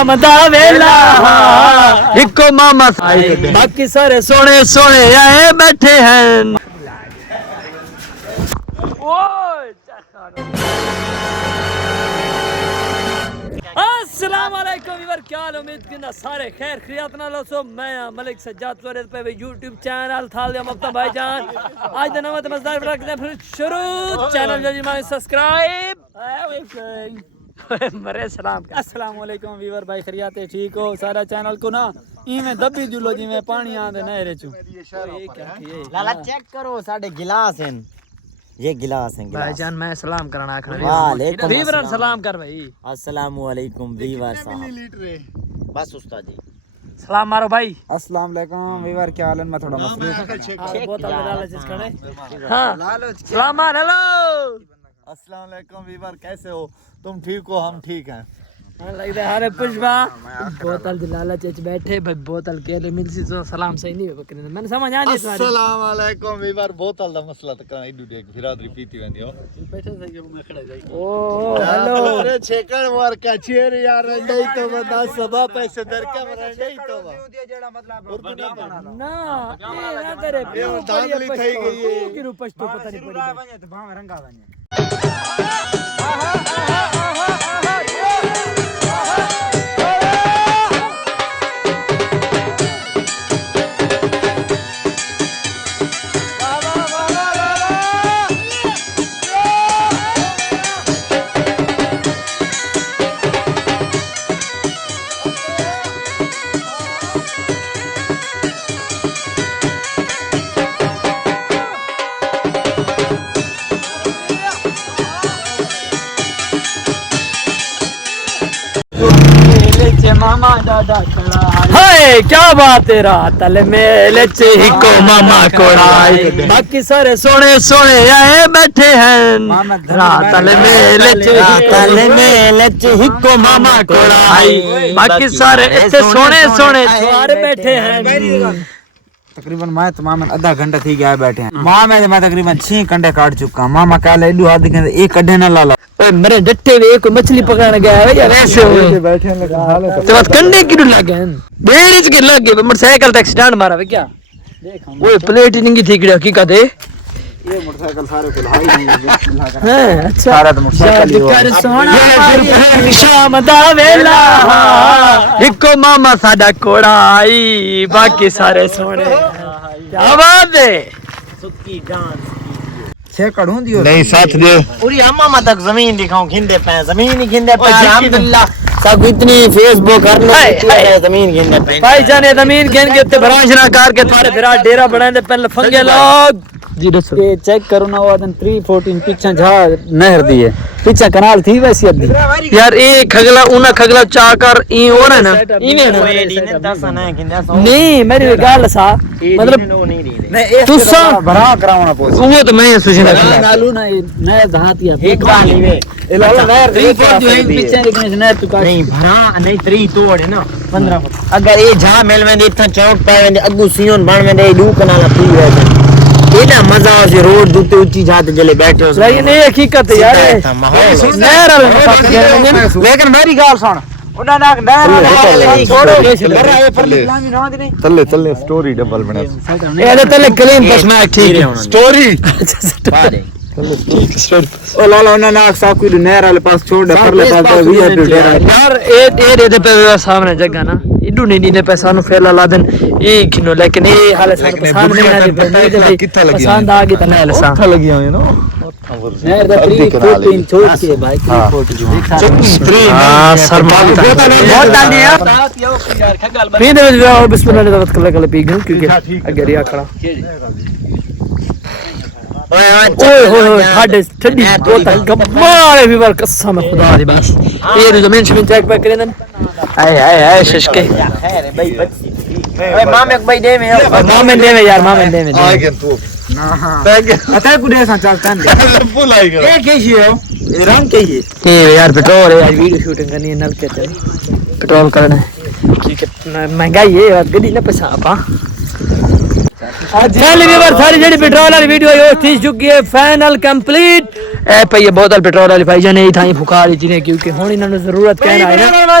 ਸ਼ਾਮ ਦਾ ਵੇਲਾ ਇੱਕੋ ਮਾਮਾ ਬਾਕੀ ਸਾਰੇ ਸੋਹਣੇ ਸੋਹਣੇ ਆਏ ਬੈਠੇ ਹਨ। अस्सलाम वालेकुम व्यूअर, क्या हाल? उम्मीद करना सारे खैर खैरियत नाल हो। मैं मलिक सज्जाद तोरे पे YouTube चैनल थाल दिया मफ्ता भाईजान आज दा नवा ते मजेदार वीडियो करते हैं फिर शुरू। चैनल जल्दी माने सब्सक्राइब मरे सलाम। अस्सलाम वालेकुम व्यूअर भाई, खैरियत है? ठीक हो? सारा चैनल को ना इवें दबी जुलो जिवें पानी आंदे नहरे चो। लाला चेक करो साडे गिलास हैं, ये गिलास हैं भाईजान। मैं सलाम करना आखना वालेकुम वीवर सलाम कर भाई। अस्सलाम वालेकुम वीवर साहब। बस उस्ताद जी सलाम मारो भाई। अस्सलाम वालेकुम व्यूअर, क्या हाल है? मैं थोड़ा मसरूफ बोतल में डाला जिस खड़े। हां सलाम हेलो। अस्सलाम वालेकुम वीवर, कैसे हो तुम? ठीक हो? हम ठीक हैं। लगता है पुष्पा बोतल दिलाला चच बैठे भाई, बोतल के लिए मिलसी तो सलाम सही नहीं बकरे मैंने समझ आ नहीं सारी। अस्सलाम वालेकुम वीवर, बोतल दा मसला तक इडू देख बिरादरी पीती वेंदी हो बैठे सही मैं खड़ा जाई। ओ हेलो अरे छेकड़ मार का छेर यार नहीं तो बता सबा पैसे दर के मर नहीं तो जेड़ा मतलब ना ये ना करे ये दांगली થઈ ગઈ है की रूपच तो पता नहीं पड़ी तो भाव रंगा बने। मामा दादा खड़ा है क्या बात है तल मेले च हिको मामा कोड़ाई बाकी सारे सोने सोने आए बैठे हैं। तल मेले च हिको मामा कोड़ाई बाकी सारे इतने सोने सोने सारे बैठे हैं। तकरीबन मैं तो मामा आधा घंटा थी गया बैठे हैं। मामा मैं तकरीबन 6 कंडे काट चुका। मामा काले एडू हाथ के एक कड्ढे ना ला लो। ओए मेरे डट्टे वे कोई मछली पकड़ने गया है या वैसे बैठे लगा हाल तो बात कंडे क्यों लगे हैं? बेरिज के लगे मोटरसाइकिल तक स्टैंड मारा वे क्या? ओए प्लेट ही नहीं थी की हकीकत है। ये मोटरसाइकिल सारे को हाई नहीं है अच्छा सारा तो मोटरसाइकिल कर सोना शाम दा वेला इको मामा साडा कोड़ा आई बाकी सारे सोने। क्या बात है? सुक्की डांस छे कड़ूं दियो नहीं साथ दे पूरी अम्मा तक जमीन दिखाऊं खिंदे पे जमीन ही खिंदे पे अल्हम्दुलिल्लाह सब इतनी फेसबुक हर लोग जमीन खिंदे पे भाई जाने जमीन खेन के ते भरांशना कार के थारे फिरा डेरा बनाए दे पहले फंगे लोग जी दसो ये चेक करो ना वो 314 पीछे झा नहर दी है पीछे कनाल थी वैसी अद्दी यार ए खगला उना खगला चाकर ई हो रहा है ना इवे ना नहीं मेरी गाल सा मतलब तू सा भरा करावना पोस वो तो मैं सोचना नालू ना नया दहातिया एक बार लीवे ए लाला नहर दी पीछे लिखने से नहर तू का नहीं भरा नहीं 3 तोड़ है ना 15 फुट अगर ये झा मेल में इतना चौक पाए में अगू सियोन बाण में दे दू कनाला पी है एडा मजा आ जे रोड दुते ऊंची जाते जले बैठे हो सही नहीं हकीकत है यार नहर लेकिन मेरी गाल सुन उना ना नहर छोड़ो मेरा ये पर इस्लामी ना दे नहीं तल्ले तल्ले स्टोरी डबल बना ये तले क्लीन पसमा ठीक है स्टोरी ठीक स्टोरी ओ लाला उना ना सा कोई नहर वाले पास छोड़ दे परले पास वीआईपी डेरा यार ए दे पे सामने जगह ना इडू नहीं ने पैसा नु फेला ला देन ए किनो लेकिन ए हाले सामने ना दे कितना लगी पसंद आ गई तने ले सा अच्छा लगी हुई नो नहर दा 314 छोड़ के भाई 3 हां शर्मा बहुत डाली यार पी दे और बिस्मिल्लाह ने दावत कर पी गयो क्योंकि अगर या खड़ा ओए होए हाडे ठंडी बोतल कमाल है व्यूअर कसम खुदा दी बस ये जमीन से चेक पे करे न आए आए आए शशके खैर है भाई बच्ची ओए मामे भाई दे में मामे दे में यार मामे दे में आ गया तू ना हां अता कुडे सा चलता है लंबू लाई गया ये कैसी हो ये रंग कैसी ये यार पेट्रोल है यार वीडियो शूटिंग करनी है नल के पेट्रोल करना है कितना महंगाई है यार गड्डी ना पैसा आपा चल व्यूअर सारी जेडी पेट्रोल वाली वीडियो यो थी चुकी है फाइनल कंप्लीट ए पे ये बोतल पेट्रोल वाली भाई जाने ही थाई फुका ली जिने क्योंकि हुन इन्हां नु जरूरत कहना है ना